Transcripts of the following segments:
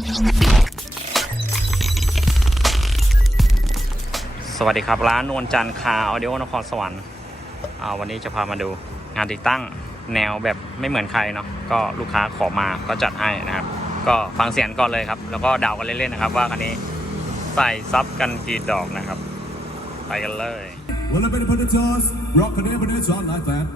สวัสดีครับ ร้านนวลจันทร์คาออเดียนครสวรรค์วันนี้จะพามาดูงานติดตั้งแนวแบบไม่เหมือนใครเนาะก็ลูกค้าขอมาก็จัดให้นะครับ ก็ฟังเสียงก่อนเลยครับ แล้วก็เดากันเล่นๆนะครับว่าคันนี้ใส่ซับกันกี่ดอกนะครับ ไปกันเลย Well, I better put the toss, rock it, but it's on like that.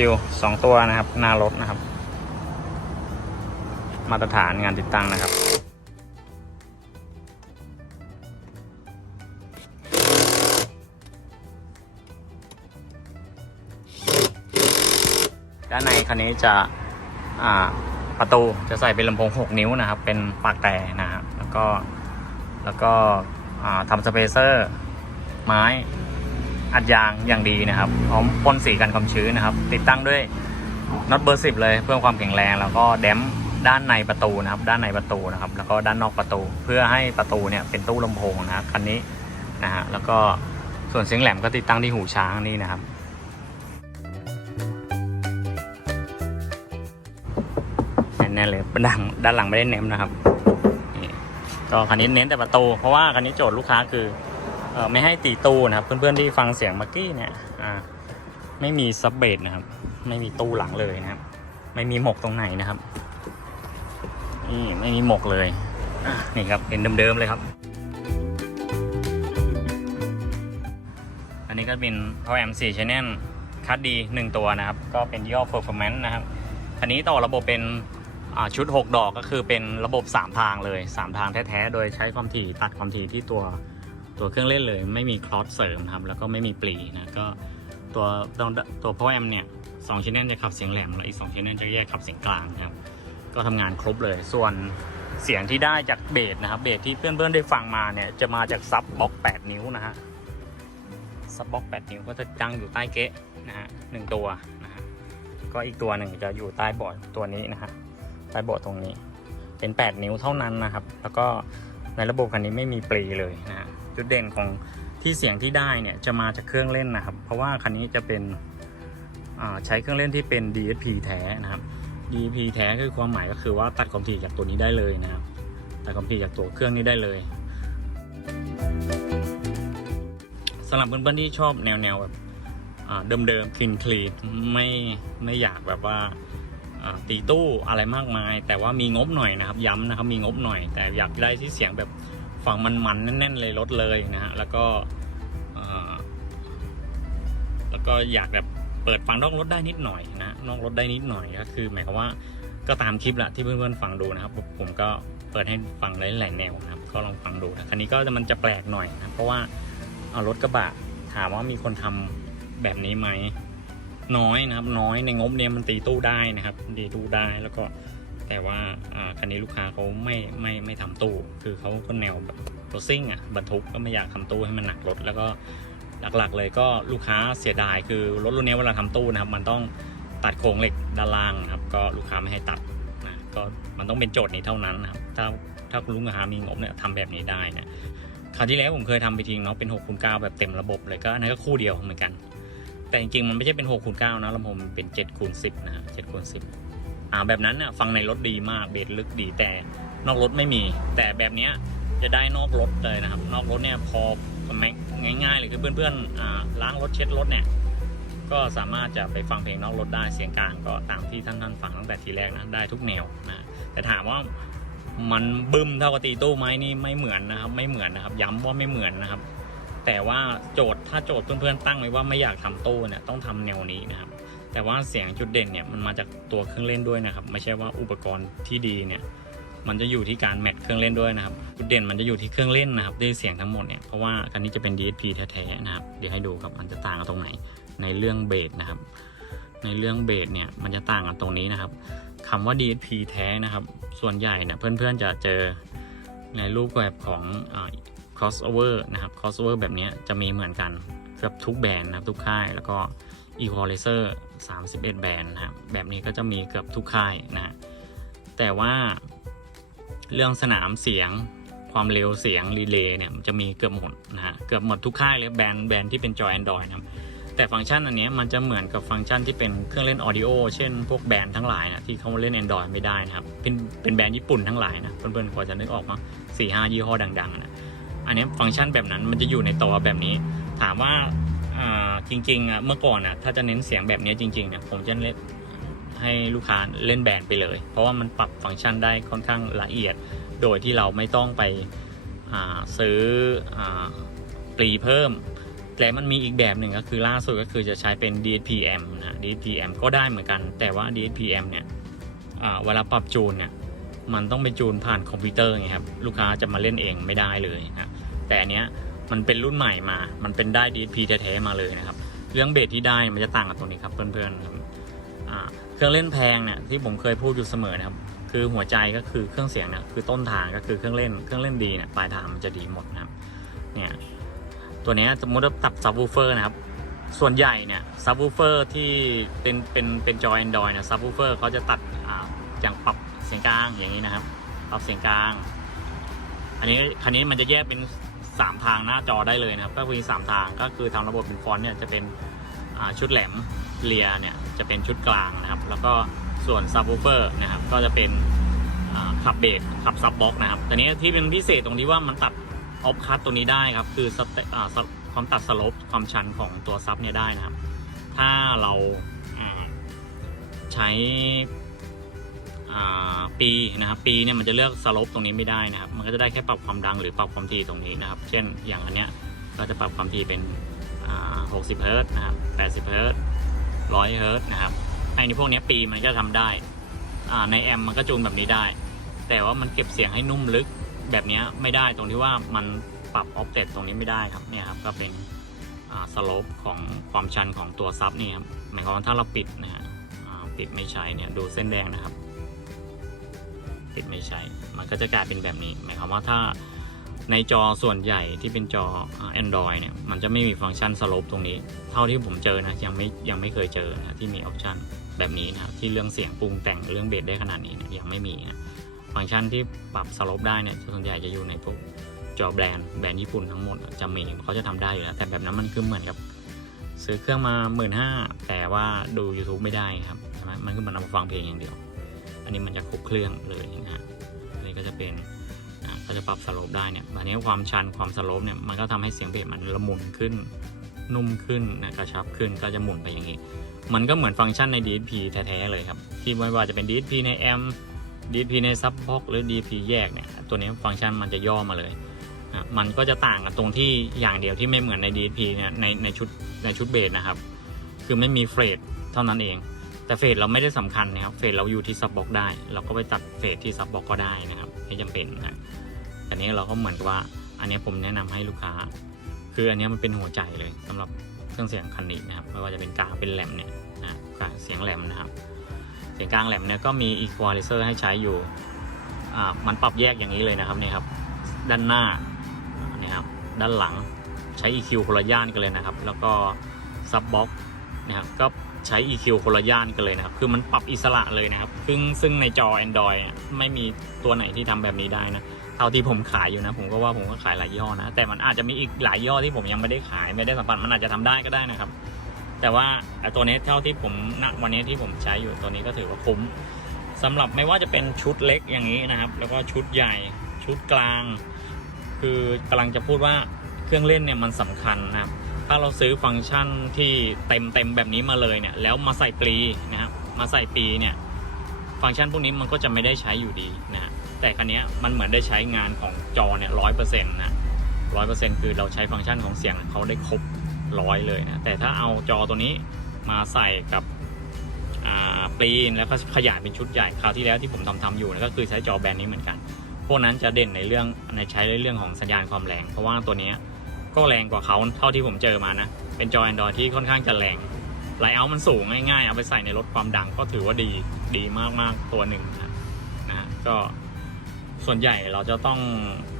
ชุดฟิวสองตัวนะครับ หน้ารถนะครับ มาตรฐานงานติดตั้งนะครับ ด้านในคันนี้จะประตูจะใส่เป็นลำโพง 6 นิ้วนะครับ เป็นปากแต่นะครับแล้วก็แล้วก็ทำสเปเซอร์ไม้ อัดยางอย่างดีนะครับพร้อมพ่นสีกันความชื้นนะครับ ติดตั้งด้วยน็อตเบอร์สิบเลยเพื่อความแข็งแรง แล้วก็แดมด้านในประตูนะครับ ด้านในประตูนะครับ แล้วก็ด้านนอกประตู เพื่อให้ประตูเนี่ยเป็นตู้ลำโพงนะครับคันนี้นะฮะแล้วก็ส่วนเสียงแหลมก็ติดตั้งที่หูช้างนี่นะครับแน่เลยด้านด้านหลังไม่ได้เน้มนะครับนี่ก็คันนี้เน้นแต่ประตู เพราะว่าคันนี้โจทย์ลูกค้าคือ ไม่ให้ตีตู้นะครับ เพื่อนๆที่ฟังเสียงเมื่อกี้เนี่ยไม่มีซับเบสนะครับ ไม่มีตู้หลังเลยนะครับ ไม่มีหมกตรงไหนนะครับนี่ไม่มีหมกเลยนี่ครับเป็นเดิมๆเลยครับ อันนี้ก็เป็น Power M 4 Channel คัดดีหนึ่งตัวนะครับ ก็เป็นย่ห้อ Performance นะครับอันนี้ต่อระบบเป็นชุด 6 ดอกก็คือเป็นระบบ 3 ทางเลย 3 ทางแท้ ๆ โดยใช้ความถี่ตัดความถี่ที่ตัว ตัวเครื่องเล่นเลยไม่มีคลอสเสริมครับ แล้วก็ไม่มีปลีนะก็ตัวตัวตัวพ่อแอมเนี่ยสองชิ้นนจะขับเสียงแหลมแล้วอีกสองชิ้นนจะแยกขับเสียงกลางครับ ก็ทำงานครบเลย ส่วนเสียงที่ได้จากเบสนะครับ เบสที่เพื่อนๆได้ฟังมาเนี่ยจะมาจากซับบล็อก8นิ้วนะฮะซับบล็อก8นิ้วก็จะตั้งอยู่ใต้เกะนะฮะหนึ่งตัวนะฮะก็อีกตัวหนึ่งจะอยู่ใต้บอร์ดตัวนี้นะฮะใต้บอร์ดตรงนี้ เป็น 8 นิ้วเท่านั้นนะครับ แล้วก็ในระบบคันนี้ไม่มีปลีเลยนะฮะ จุดเด่นของที่เสียงที่ได้เนี่ยจะมาจากเครื่องเล่นนะครับ เพราะว่าคันนี้จะเป็นใช้เครื่องเล่นที่เป็น DSP แท้นะครับ DSP แท้คือความหมายก็คือว่าตัดความถี่จากตัวนี้ได้เลยนะครับ ตัดความถี่จากตัวเครื่องนี้ได้เลยสำหรับเพื่อนๆที่ชอบแนวแนวๆแบบเดิมๆคลีนคลีนไม่ไม่อยากแบบว่าอ่าตีตู้อะไรมากมาย แต่ว่ามีงบหน่อยนะครับ ย้ำนะครับมีงบหน่อย แต่อยากได้ที่เสียงแบบ ฝั่งมันมันๆแน่นๆเลยลดเลยนะฮะแล้วก็แล้วก็อยากแบบเปิดฟังนอกรถได้นิดหน่อยนะนอกรถได้นิดหน่อยก็คือหมายความว่าก็ตามคลิปแหละที่เพื่อนๆฟังดูนะครับ ผมผมก็เปิดให้ฟังหลายแนวนะครับ ก็ลองฟังดูนะคันนี้ก็มันจะแปลกหน่อยนะเพราะว่าเอารถกระบะถามว่ามีคนทำแบบนี้ไหมน้อยนะครับ น้อยในงบเนี้ยมันตีตู้ได้นะครับตีตู้ได้แล้วก็ แต่ว่าคันนี้ลูกค้าเขาไม่ไม่ไม่ทำตู้ คือเขาก็แนวแบบรถซิ่งอะบรรทุกก็ไม่อยากทำตู้ให้มันหนักรถแล้วก็หลักๆเลยก็ลูกค้าเสียดายคือรถรุ่นนี้เวลาทำตู้นะครับมันต้องตัดโครงเหล็กด้านล่างครับก็ลูกค้าไม่ให้ตัดนะก็มันต้องเป็นโจทย์นี้เท่านั้นนะครับถ้าถ้าคุณลูกค้ามีงบเนี่ยทำแบบนี้ได้นะคราวที่แล้วผมเคยทำไปทิ้งเนาะเป็น6คูณ9แบบเต็มระบบเลยก็อันนั้นก็คู่เดียวเหมือนกัน แต่จริงๆมันไม่ใช่เป็น6คูณ9นะลำโพงมันเป็น7คูณ10นะฮะ7คูณ10 อ่าแบบนั้นน่ะฟังในรถดีมากเบสลึกดีแต่นอกรถไม่มี แต่แบบเนี้ยจะได้นอกรถเลยนะครับ นอกรถเนี่ยพอง่ายๆเลยคือเพื่อนๆอ่าล้างรถเช็ดรถเนี่ยก็สามารถจะไปฟังเพลงนอกรถได้เสียงกลางก็ตามที่ท่านท่านฟังตั้งแต่ทีแรกนะได้ทุกแนวนะแต่ถามว่ามันบึ้มเท่ากับตีตู้ไหมนี่ไม่เหมือนนะครับ ไม่เหมือนนะครับ ย้ำว่าไม่เหมือนนะครับ แต่ว่าโจทย์ถ้าโจทย์เพื่อนๆตั้งไว้ว่าไม่อยากทำตู้เนี่ยต้องทำแนวนี้นะครับ แต่ว่าเสียงจุดเด่นเนี่ยมันมาจากตัวเครื่องเล่นด้วยนะครับ ไม่ใช่ว่าอุปกรณ์ที่ดีเนี่ยมันจะอยู่ที่การแมทเครื่องเล่นด้วยนะครับ จุดเด่นมันจะอยู่ที่เครื่องเล่นนะครับด้วยเสียงทั้งหมดเนี่ยเพราะว่าคันนี้จะเป็น DSP แท้ๆนะครับเดี๋ยวให้ดูครับมันจะต่างกันตรงไหนในเรื่องเบสนะครับ ในเรื่องเบสเนี่ยมันจะต่างกันตรงนี้นะครับคำว่า DSP แท้นะครับ ส่วนใหญ่เนี่ยเพื่อนๆจะเจอในรูปแบบของอ crossover นะครับ crossover แบบนี้จะมีเหมือนกันเกือบทุกแบรนด์นะครับทุกค่ายแล้วก็ equalizer 31 แบรนด์นะครับแบบนี้ก็จะมีเกือบทุกค่ายนะแต่ว่าเรื่องสนามเสียงความเร็วเสียงรีเลย์เนี่ยจะมีเกือบหมดนะฮะเกือบหมดทุกค่ายเลยแบรนด์แบรนด์ที่เป็นจอ Android นะครับแต่ฟังก์ชันอันนี้มันจะเหมือนกับฟังก์ชันที่เป็นเครื่องเล่นออดิโอเช่นพวกแบรนด์ทั้งหลายนะที่เขาเล่น Android ไม่ได้นะครับเป็นเป็นแบรนด์ญี่ปุ่นทั้งหลายนะเพื่อนๆพอจะนึกออกมั้งสี่ห้ายี่ห้อดังๆนะอันนี้ฟังก์ชันแบบนั้นมันจะอยู่ในตัวแบบนี้ ถามว่า จริงๆเมื่อก่อนอะถ้าจะเน้นเสียงแบบนี้จริงๆเนี่ยผมจะเล่นให้ลูกค้าเล่นแบนไปเลย เพราะว่ามันปรับฟังก์ชันได้ค่อนข้างละเอียด โดยที่เราไม่ต้องไปซื้ออปลีเพิ่ม แต่มันมีอีกแบบหนึ่งก็คือล่าสุดก็คือจะใช้เป็น DSPM นะ DSPM ก็ได้เหมือนกัน แต่ว่า DSPM เนี่ยเวลาปรับจูนเนี่ยมันต้องไปจูนผ่านคอมพิวเตอร์ไงครับ ลูกค้าจะมาเล่นเองไม่ได้เลยนะแต่อันเนี้ย มันเป็นรุ่นใหม่มา มันเป็นได้ DSP แท้ๆมาเลยนะครับ เรื่องเบสที่ได้มันจะต่างกับตัวนี้ครับเพื่อนๆครับเครื่องเล่นแพงเนี่ยที่ผมเคยพูดอยู่เสมอนะครับ คือหัวใจก็คือเครื่องเสียงเนี่ยคือต้นทางก็คือเครื่องเล่น เครื่องเล่นดีเนี่ยปลายทางมันจะดีหมดนะครับ เนี่ย ตัวเนี้ยสมมติว่าตัดซับวูเฟอร์นะครับ ส่วนใหญ่เนี่ยซับวูเฟอร์ที่เป็นเป็นเป็นจอ Android เนี่ยซับวูเฟอร์เขาจะตัดออย่างปรับเสียงกลางอย่างนี้นะครับ ปรับเสียงกลาง อันนี้คันนี้มันจะแยกเป็น 3 ทางหน้าจอได้เลยนะครับ ก็คือสามทางก็คือทางระบบเป็นฟอนต์เนี่ยจะเป็นชุดแหลมเลียเนี่ยจะเป็นชุดกลางนะครับ แล้วก็ส่วนซับวูเฟอร์นะครับก็จะเป็นขับเบสขับซับบ็อกนะครับแต่นี้ที่เป็นพิเศษตรงที่ว่ามันตัดออฟคัตตัวนี้ได้ครับ คือสเตอ่าสความตัดสลปความชันของตัวซับเนี่ยได้นะครับ ถ้าเราใช้ ปีนะครับ ปีเนี่ยมันจะเลือกสโลปตรงนี้ไม่ได้นะครับ มันก็จะได้แค่ปรับความดังหรือปรับความถี่ตรงนี้นะครับ เช่นอย่างอันเนี้ยก็จะปรับความถี่เป็น60เฮิร์ตนะครับ80เฮิร์ต100เฮิร์ตนะครับไอ้ในพวกเนี้ยปีมันก็ทำได้ในแอมมันก็จูนแบบนี้ได้ แต่ว่ามันเก็บเสียงให้นุ่มลึกแบบเนี้ยไม่ได้ตรงที่ว่ามันปรับออฟเซตตรงนี้ไม่ได้ครับเนี่ยครับก็เป็นสโลปของความชันของตัวซับนี่ครับหมายความว่าถ้าเราปิดนะฮะปิดไม่ใช้เนี่ยดูเส้นแดงนะครับ ปิดไม่ใช้มันก็จะกลายเป็นแบบนี้ หมายความว่าถ้าในจอส่วนใหญ่ที่เป็นจออ่า Android เนี่ย มันจะไม่มีฟังก์ชันสโลปตรงนี้ เท่าที่ผมเจอนะ ยังไม่ยังไม่เคยเจอนะที่มีออปชันแบบนี้นะที่เรื่องเสียงปรุงแต่งเรื่องเบสได้ขนาดนี้นี่ยยังไม่มีนะฟังก์ชันที่ปรับสโลปได้เนี่ยส่วนใหญ่จะอยู่ในพวกจอแบรนด์แบรนด์ญี่ปุ่นทั้งหมดจะมีเขาจะทำได้อยู่แล้ว แต่แบบนั้นมันคือเหมือนกับซื้อเครื่องมาหมื่นห้าแต่ว่าดู YouTube ไม่ได้ครับใช่ไหมมันก็เหมือนเอามาฟังเพลงอย่างเดียว อันนี้มันจะครบเครื่องเลยนะฮะอันนี้ก็จะเป็นก็จะปรับสโลปได้เนี่ยอันนี้ความชันความสโลปเนี่ยมันก็ทำให้เสียงเบสมันละมุนขึ้นนุ่มขึ้นนะกระชับขึ้นก็จะหมุนไปอย่างนี้ มันก็เหมือนฟังก์ชันใน DSP แท้ๆเลยครับ ที่ไม่ว่าจะเป็น DSP ในแอม DP ในซับบ็อกหรือ DP แยกเนี่ยตัวนี้ฟังก์ชันมันจะย่อมาเลยนะมันก็จะต่างกันตรงที่อย่างเดียวที่ไม่เหมือนใน DP เนี่ยในในชุดในชุดเบสนะครับ คือไม่มีเฟรดเท่านั้นเอง แต่เฟดเราไม่ได้สำคัญนะครับ เฟดเราอยู่ที่ซับบล็อกได้ เราก็ไปตัดเฟดที่ซับบล็อกก็ได้นะครับไม่จำเป็นนะอันนี้เราก็เหมือนกับว่า อันนี้ผมแนะนำให้ลูกค้า คืออันนี้มันเป็นหัวใจเลยสำหรับเครื่องเสียงคันนี้นะครับ ไม่ว่าจะเป็นกลางเป็นแหลมเนี่ยนะกลางเสียงแหลมนะครับ เสียงกลางแหลมเนี่ยก็มี equalizer ให้ใช้อยู่อ่ามันปรับแยกอย่างนี้เลยนะครับเนี่ยครับ ด้านหน้านี่ครับด้านหลังใช้ EQ คนละย่านกันเลยนะครับ แล้วก็ซับบล็อกนะครับก็ ใช้ EQ คนละย่านกันเลยนะครับ คือมันปรับอิสระเลยนะครับ ซึ่งซึ่งในจอ Android อะไม่มีตัวไหนที่ทำแบบนี้ได้นะ เท่าที่ผมขายอยู่นะ ผมก็ว่าผมก็ขายหลายย่อนะ แต่มันอาจจะมีอีกหลายย่อที่ผมยังไม่ได้ขาย ไม่ได้สัมผัสมันอาจจะทำได้ก็ได้นะครับ แต่ว่าตัวนี้เท่าที่ผมณวันนี้ที่ผมใช้อยู่ตัวนี้ก็ถือว่าคุ้มสำหรับไม่ว่าจะเป็นชุดเล็กอย่างนี้นะครับ แล้วก็ชุดใหญ่ชุดกลาง คือกำลังจะพูดว่าเครื่องเล่นเนี่ยมันสำคัญนะครับ ถ้าเราซื้อฟังก์ชันที่เต็มเต็มๆแบบนี้มาเลยเนี่ย แล้วมาใส่ปลีนะครับมาใส่ปีเนี่ย ฟังก์ชันพวกนี้มันก็จะไม่ได้ใช้อยู่ดีนะฮะแต่คันนี้มันเหมือนได้ใช้งานของจอเนี่ยร้อยเปอร์เซ็นต์นะร้อยเปอร์เซ็นต์คือเราใช้ฟังก์ชันของเสียงเขาได้ครบร้อยเลยนะแต่ถ้าเอาจอตัวนี้มาใส่กับปลีนแล้วก็ขยายเป็นชุดใหญ่คราวที่แล้วที่ผมทำทำอยู่นะก็คือใช้จอแบรนด์นี้เหมือนกัน พวกนั้นจะเด่นในเรื่องในใช้ในเรื่องของสัญญาณความแรง เพราะว่าตัวเนี้ย ก็แรงกว่าเขาเท่าที่ผมเจอมานะ เป็นจอ Android ที่ค่อนข้างจะแรงไลเอามันสูงง่ายๆ เอาไปใส่ในรถความดังก็ถือว่าดีดีมากๆตัวหนึ่งนะนะฮะก็ส่วนใหญ่เราจะต้อง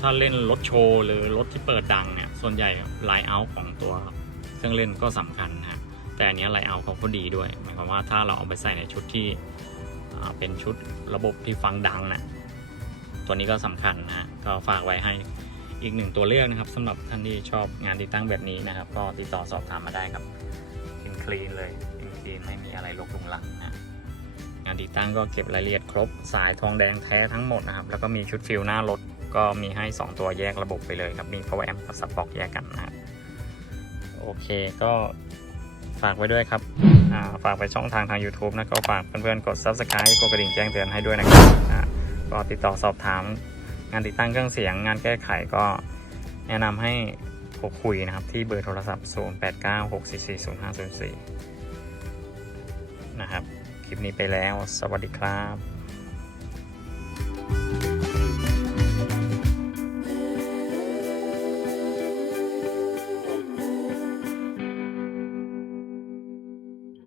ถ้าเล่นรถโชว์หรือรถที่เปิดดังเนี่ย ส่วนใหญ่ไลเอาของตัวเครื่องเล่นก็สำคัญนะแต่อันนี้ไลเอาเขาก็ดีด้วย หมายความว่าถ้าเราเอาไปใส่ในชุดที่เป็นชุดระบบที่ฟังดังนะตัวนี้ก็สำคัญนะฮะก็ฝากไว้ให้ อีกหนึ่งตัวเลือกนะครับสำหรับท่านที่ชอบงานติดตั้งแบบนี้นะครับ ก็ติดต่อสอบถามมาได้ครับเป็นคลีนเลยเป็นคลีนไม่มีอะไรลกลุงลังนะงานติดตั้งก็เก็บรายละเอียดครบ สายทองแดงแท้ทั้งหมดนะครับ แล้วก็มีชุดฟิลหน้ารถก็มีให้ 2 ตัวแยกระบบไปเลยครับ มี power amp กับ sub box แยกกันนะโอเคก็ฝากไว้ด้วยครับฝากไปช่องทางทาง YouTube นะก็ฝากเพื่อนๆกด subscribe กดกระดิ่งแจ้งเตือนให้ด้วยนะครับก็ติดต่อสอบถาม งานติดตั้งเครื่องเสียง งานแก้ไขก็แนะนำให้โทรคุยนะครับที่เบอร์โทรศัพท์ 0896440504 นะครับ คลิปนี้ไปแล้ว สวัสดีครับ